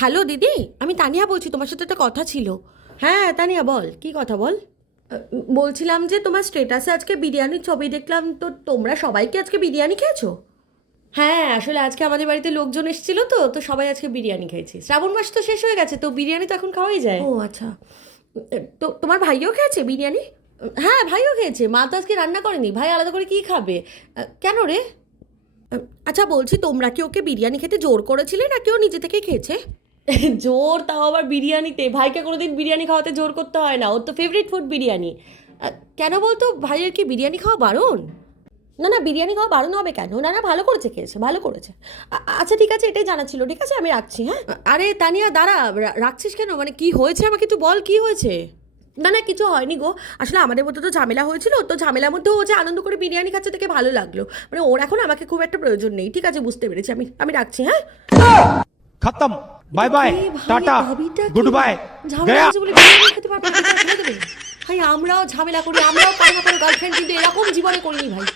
Hello দিদি, আমি তানিয়া বলছি, তোমার সাথে একটা কথা ছিল। হ্যাঁ তানিয়া বল, কি কথা বল। বলছিলাম যে তোমার স্টেটাসে আজকে বিরিয়ানির ছবি দেখলাম, তো তোমরা সবাইকে আজকে বিরিয়ানি খেয়েছো? হ্যাঁ আসলে আজকে আমাদের বাড়িতে লোকজন এসেছিল, তো তো সবাই আজকে বিরিয়ানি খেয়েছি। শ্রাবণ মাস তো শেষ হয়ে গেছে, তো বিরিয়ানি তো এখন খাওয়াই যায়। ও আচ্ছা, তো তোমার ভাইও খেয়েছে বিরিয়ানি? হ্যাঁ ভাইও খেয়েছে, মা তো আজকে রান্না করেনি, ভাই আলাদা করে কি খাবে। কেন রে? আচ্ছা বলছি, তোমরা কি ওকে বিরিয়ানি খেতে জোর করেছিলে না কেউ নিজে থেকেই খেয়েছে? জোর, তাও আবার বিরিয়ানিতে? ভাইকে কোনোদিন বিরিয়ানি খাওয়াতে জোর করতে হয় না, ওর তো ফেভারিট ফুড বিরিয়ানি। কেন বলতো, ভাইয়ের কি বিরিয়ানি খাওয়া বারণ? না না, বিরিয়ানি খাওয়া বারণ হবে কেন? না না, ভালো করেছে, খেয়েছে, ভালো করেছে। আচ্ছা ঠিক আছে, এটাই জানা ছিল। ঠিক আছে, আমি রাখছি। হ্যাঁ আরে তানিয়া দাঁড়া, রাখছিস কেন? মানে কি হয়েছে আমাকে একটু বল, কি হয়েছে? না না, কিছু হয়নি গো। আসলে আমাদের মধ্যে তো ঝামেলা হয়েছিল, তো ঝামেলার মধ্যে ও যে আনন্দ করে বিরিয়ানি খাচ্ছে থেকে ভালো লাগলো। মানে ওর এখন আমাকে খুব একটা প্রয়োজন নেই। ঠিক আছে, বুঝতে পেরেছি, আমি আমি রাখছি। হ্যাঁ खत्म। Bye bye tata good bye ঝামেলা गया। হয়েছে বলে বিরিয়ানি খেতে পারবে না, খেতে দেবে? ভাই আমরাও ঝামেলা করি, আমরাও কারো না কারো গার্লফ্রেন্ড, কিন্তু এরকম জীবনে করিনি ভাই।